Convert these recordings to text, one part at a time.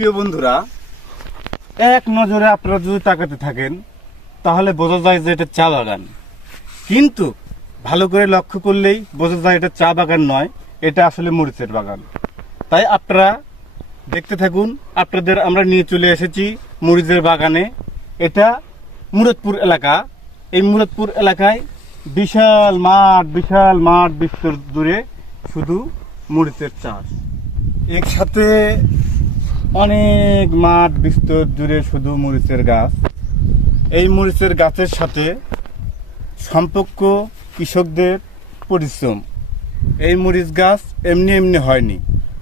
প্রিয় বন্ধুরা, এক নজরে আপনারা যদি তাকাতে থাকেন তাহলে বোঝা যায় যে এটা চা বাগান, কিন্তু ভালো করে লক্ষ্য করলেই বোঝা যায় এটা চা বাগান নয়, এটা আসলে মরিচের বাগান। তাই আপনারা দেখতে থাকুন। আপনাদের আমরা নিয়ে চলে এসেছি মরিচের বাগানে। এটা মুরাদপুর এলাকা। এই মুরাদপুর এলাকায় বিশাল মাঠ বিস্তর জুড়ে শুধু মরিচের চাষ। একসাথে অনেক মাঠ বিস্তর জুড়ে শুধু মরিচের গাছ। এই মরিচের গাছের সাথে সম্পর্ক কৃষকদের পরিশ্রম। এই মরিচ গাছ এমনি এমনি হয়নি।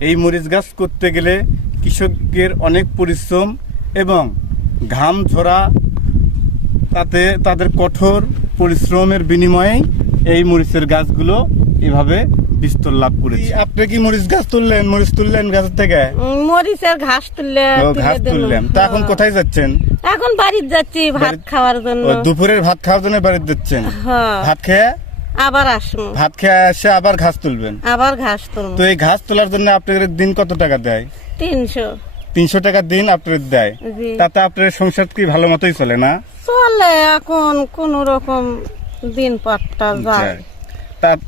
এই মরিচ গাছ করতে গেলে কৃষকের অনেক পরিশ্রম এবং ঘাম ঝরা, তাতে তাদের কঠোর পরিশ্রমের বিনিময়েই এই মরিচের গাছগুলো এভাবে বিস্তর লাভ করেছে। আপনি কি মরিচ তুললেন গাছের থেকে? মরিচের ঘাস তুললেন। তা এখন কোথায় যাচ্ছেন? এখন বাড়িতে যাচ্ছি ভাত খাওয়ার জন্য। দুপুরের ভাত খাওয়ার জন্য বাড়িতে যাচ্ছেন? ভাত খেয়ে আবার আসবো। ভাত খেয়ে এসে আবার ঘাস তুলবেন? আবার ঘাস তুলবো। তো এই ঘাস তোলার জন্য আপনাদের দিন কত টাকা দেয়? 300 টাকা দিন আপনাদের দেয়। তাতে আপনার সংসার কি ভালো মতোই চলে না? চলে, এখন কোন রকম দিন পাটটা যায়,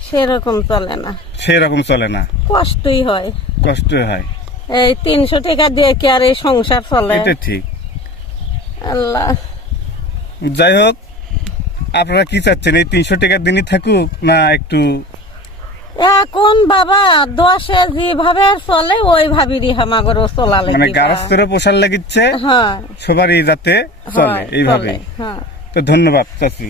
সেরকম চলে না। কষ্টই হয়। এই 300 টাকা দিয়ে কি আর এই সংসার চলে? এটা ঠিক। আল্লাহ, যাই হোক, আপনারা কি চাচ্ছেন, এই 300 টাকার দিনই থাকুক না একটু? এখন বাবা 10-এ যেভাবে চলে ওইভাবেই আমাগরও চলা লাগে, মানে গারস্থেরও পোষার লাগিচ্ছে। সবারই যাতে চলে এইভাবে। তো ধন্যবাদ চাচি।